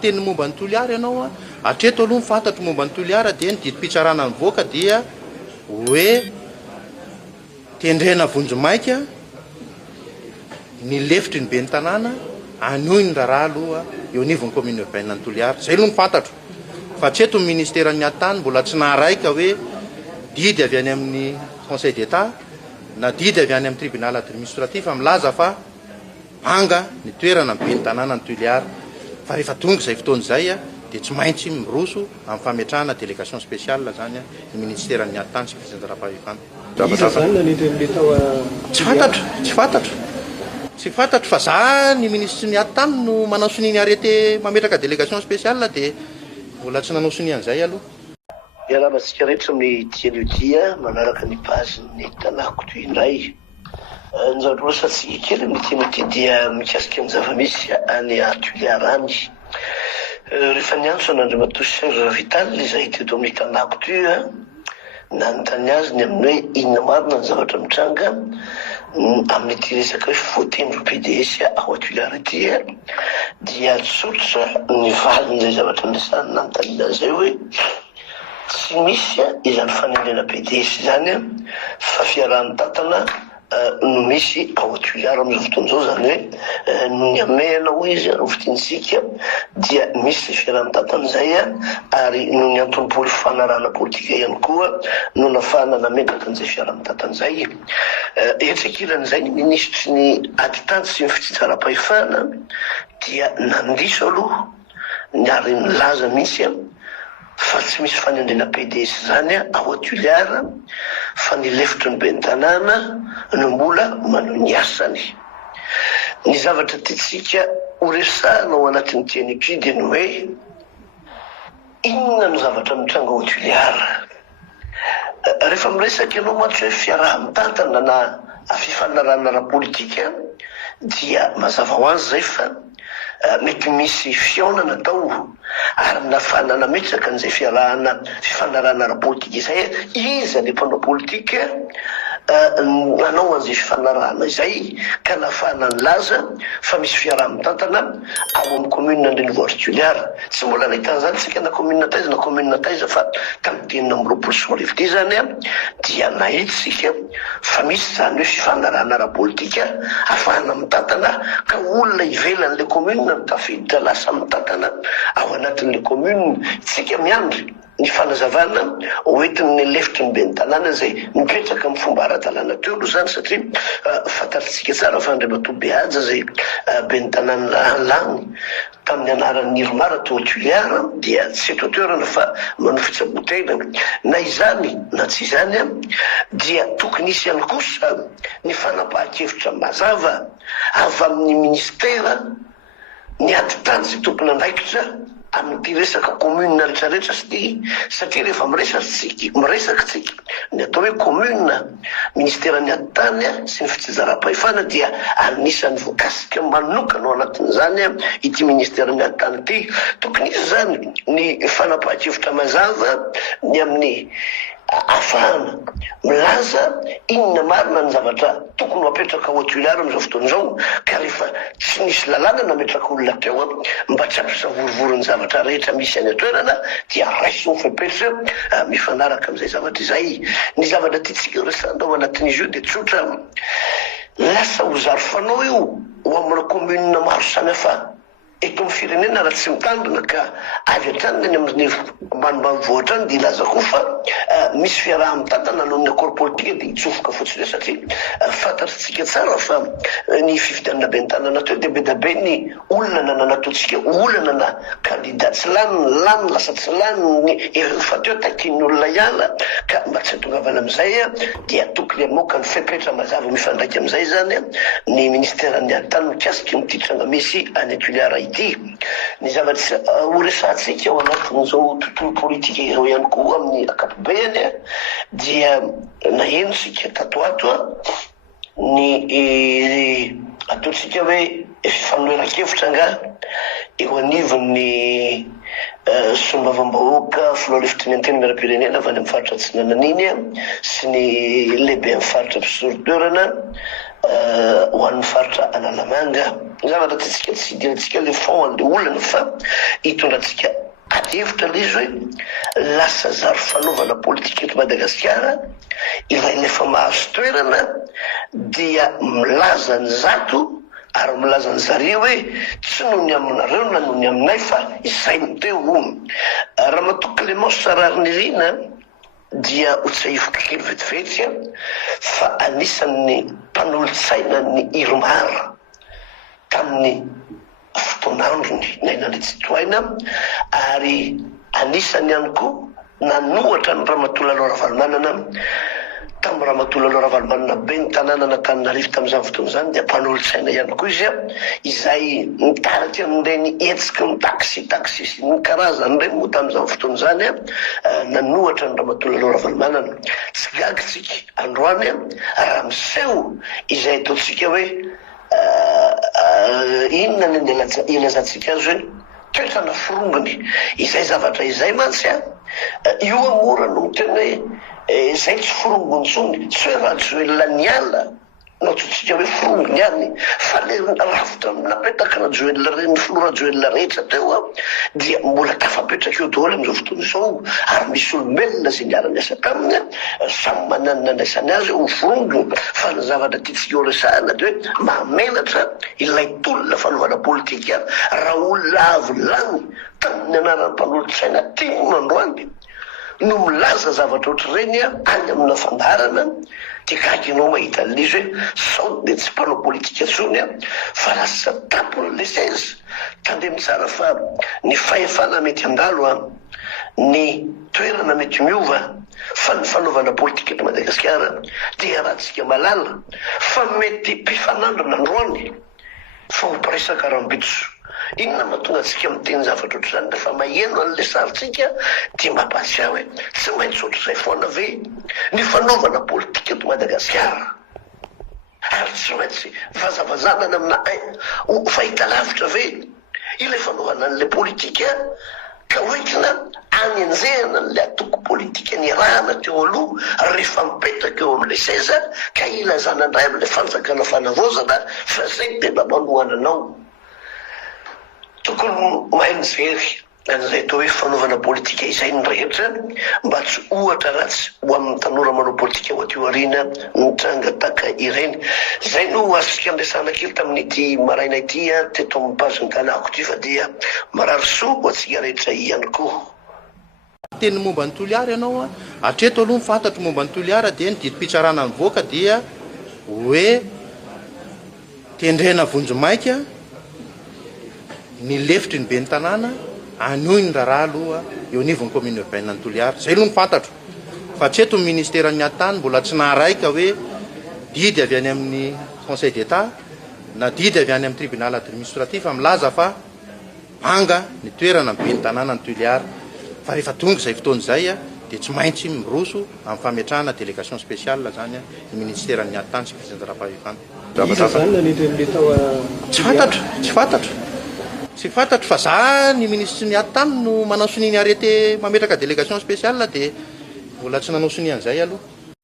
teny momba ny toliara ianao atreto aloha mifantatro momba ny toliara dia ny didim-pitsarana ny voaka dia hoe tendrena vonjomaika ny lefitry ny be ny tanàna anoy ny raharaha aloha eo anivon'ny commune urbaine ny toliara zay aloha ny fantatro fa atreto ny ministera ny atany mbola tsy naharaika hoe didy avy any amin'ny conseil d'état na didy avy any amin'ny tribunal administratif milaza fa banga ny toerana be ny tanàna ny toliara fa rehefa tonga zay fotoana zay dia tsy maintsy miroso amin'ny fametrahana délégation spéciale zany ny ministera ny atany sy fisinjaram-pahefana tsy fantatro fa za ny ministre ny atany no manao soniny arrêté mametraka délégation spéciale dia mbola tsy nanao soni an'izay aloha iaravantsika rehetra amin'ny dia manaraka ny bazin'ny tanàko toy indray ny zavatra kely mety dia mikasika ny zava-misy any Toliara any rehefa niantso an'Andriamatoa Serge Vital izay teto amin'ny tanàko toy nanontany azy ny amin'ny hoe inona marina ny zavatra mitranga amin'ity resaka hoe voatendro PDS ao Toliara ity dia tsotra ny valin'izay zavatra nisany nanontaniana zay hoe tsy misy izany fanendrena PDS zany fa fiarahan'ny tantana no misy ao Toliara amin'izao fotoan'izao zany hoe no ny amena ho izy rovitintsika dia misy fiarahan'ny tantana zay ary no ny antony fanarahana politika ihany koa no nafahana nametraka an'izay fiarahan'ny tantana zay etsakiran'izay ny ministry ny aditany sy ny fitsinjaram-pahefana dia nandiso aloha ary milaza mihitsy fa tsy misy fanendrena PDS zany ao Toliara fa ny lefitry ny be ny tanàna no mbola manao ny asany ny zavatra tiatsika horesahana ao anatin'ny TNP dia ny hoe inona no zavatra mitranga ao Toliara rehefa miresaka ianao matsy hoe fiaraha-mitantana na fifanarahana ara-politika dia mazava ho azy zay fa mety misy fiaonana tao ary nafana nametraka an'izay fifanarahana ara-politika izay izy any mpanao politika nanao an'izay fifanarahana izay ka nafana nilaza fa misy fiaraha-mitantana ao amin'ny commune Andrenivohitra Toliara tsy mbola nahitana zany tsika na commune taiza fa tamin'ny tenina amin'ny roapolo sy roarivo ity zany dia nahitsika fa misy zany hoe fifanarahana ara-politika ahafahana mitantana ka olona ivelan'le commune tafiditra lasa mitantana ao anatin'le commune tsika miandry ny fanazavana hoentin'ny lefitry ny be ny tanàna zay mipetraka amin'ny fomba ara-dalàna teo aloha zany satria fantatritsika tsara fa Andriamatoa Behaja zay be ny tanàna lany tamin'ny anaran'ny Irmara teo Toliara dia tsy eto toerana fa manao fitsabotena na izany na tsy izany dia tokony isy ihany kosa ny fanapahan-kevitra mazava avy amin'ny ministera ny aditany sy tompony andraikitra amin'ity resaka commune rehetrarehetra sy ty satria rehefa miresaka tsika ny atao hoe commune ministeran'ny aditany sy ny fitsinjaram-pahefana dia anisan'ny voakasika manokana ao anatin'izany ity ministeran'ny aditany ity tokony izy zany ny fanapahan-kevitra mazava ny amin'ny afahana milaza inona marina ny zavatra tokony apetraka ao Toliara amin'izao fotoan'izao ka rehefa tsy nisy lalàna nametraka olona teo mba tsy ampisavorovoro ny zavatra rehetra misy any atoerana dia raiso ny fepetra mifanaraka amin'izay zavatra izay ny zavatra tiatsika resana ao anatin'izy io dia tsotra lasa ho zaro fanao io ho amin'ny commune maro samihafa eto amin'ny firenena raha tsy mitandrina ka avy hatrany ny amin'ny ambanimbanivohitra any dia ilaza koa fa misy fiaraha-mitantana alohan'ny akora politika dia hitsofoka fotsiny satria fantatritsika tsara fa ny fifidianana be ny tanàna teo dia be da be ny olana na nataontsika olana na candidat tsy lany lasa tsy lany ireo fa teo takin'ny olona iala ka mba tsy hatongavana amin'izay dia tokony hamoaka ny fepetra mazava mifandraika amin'izay zany ny ministeran'ny aditany mikasika amin'ity tranga misy any Toliara ity ny zavatra horesantsika ao anatin'izao tontolo politika izao ihany koa amin'ny akapobeany dia nahenosika tatoato ny ataontsika hoe fifanoeran-kevitra nga eo anivon'ny sombavambahoaka filoha lefitry ny anteny miara-pirenena avy any amin'ny faritra Tsinananiny sy ny lehibe amin'ny faritra Fisorodorana ho an'ny faritra Analamanga. Zavatra tsika tsy idirantsika le fond le olana fa hitondratsika hevitra le izy hoe lasa zary fanaovana politika eto Madagasikara ilay lefa mahazo toerana dia milaza ny zato ary milaza ny zareo hoe tsy noho ny aminareo na noho ny aminay fa izay no teo hono. Raha matoa Clémence Sararnirina dia ho tsahivoka kely vetivety fa anisan'ny mpanolo-tsaina ny Iromara tamin'ny fotoan'androny nainany tsy toaina, ary anisany ihany koa nanohatra ny Ramatoa Lavalomanana tamin'ny Ramatoa Lavalomanana be ny tanàna n'Antananarivo tamin'izany fotoana izany dia mpanolo-tsaina ihany koa izy izay mitarika amin'ireny hetsiky ny taksisy ny karazany ireny moa tamin'izany fotoana izany nanohatra ny Ramatoa Lavalomanana. Tsy gagitsika androany raha miseho izay ataontsika hoe inona ny ilazantsika azy hoe toetrana forongony izay zavatra izay mantsy io amora no miteny hoe izay tsy forongony tsony tsy hoe Rajoelina ny ala no atsotsika hoe forongony any fa le rafitra napetaka Rajoelina reny filo Rajoelina rehetra teo dia mbola tafapetraka eo daholo amin'izao fotoana izao, ary misy olombelona izay niara-miasa taminy samy manana nandraisany azy ho forongony. Fa ny zavatra tiatsika eo resahana dia hoe mahamenatra ilay tolona fanaovana politika raha olona avo lany tamin'ny anaran'ny mpanolo-tsaina tiany androany no milaza zavatra ohatr'ireny any amina fandarana dia gaginao mahita an'izy hoe sao dia tsy mpanao politika tsony fa lasa tapony le seza. Tandemy tsara fa ny fahefana mety andalo ny toerana mety miova fa ny fanaovana politika eto Madagasikara dia rahantsika malala fa mety mpifanandrina androany fa hopiresaka rambitso. Inona mahatonga antsika miteny zavatra ohatr'izany rehefa maheno an'le saritsika dia mampahatsiahy hoe tsy maintsy ohatr'izay foana ve ny fanaovana politika eto Madagasikara, ary tsy maintsy vazavazanana amina fahita lavitra ve ilay fanaovana an'le politika ka hoentina anenjehana n'le atoko politika nirahana teo aloha rehefa mipetraka eo amin'le seza ka ilazana indray amin'le fanjakana fanavozana fa zay tena manohana anao. Tokony mahay mijery an'izay atao hoe fanaovana politika izay ny rehetra mba tsy ohatra ratsy ho amin'ny tanora manao politika ho ateo aoriana mitranga taka ireny. Zay no azontsika andresana kely tamin'ity maraina ity teto amin'ny paziny kanako ity fa dia marary soa ho antsika rehetra ihany koa. Teny momba ny Toliara ianao hatreto aloha mifantatro momba ny Toliara dia ny didim-pitsarana mivoaka dia hoe tendrena Vonjomaika ny lefitry ny be ny tanàna anohy ny raharaha aloha eo anivon'ny commune urbaine ny Toliara. Zay aloha ny fantatro fa hatreto ny ministera ny atany mbola tsy naharaika hoe didy avy any amin'ny conseil d'état na didy avy any amin'ny tribunal administratif milaza fa manga ny toerana be ny tanàna ny Toliara. Fa rehefa tonga izay fotoana izay dia tsy maintsy miroso amin'ny fametrahana délégation spéciale zany ny ministera ny atany sy president ra-pahefana. Tsy fantatro fa za ny ministre ny atany no manao soniny arrêté mametraka délégation spéciale dia mbola tsy nanao sonian'izay aloha.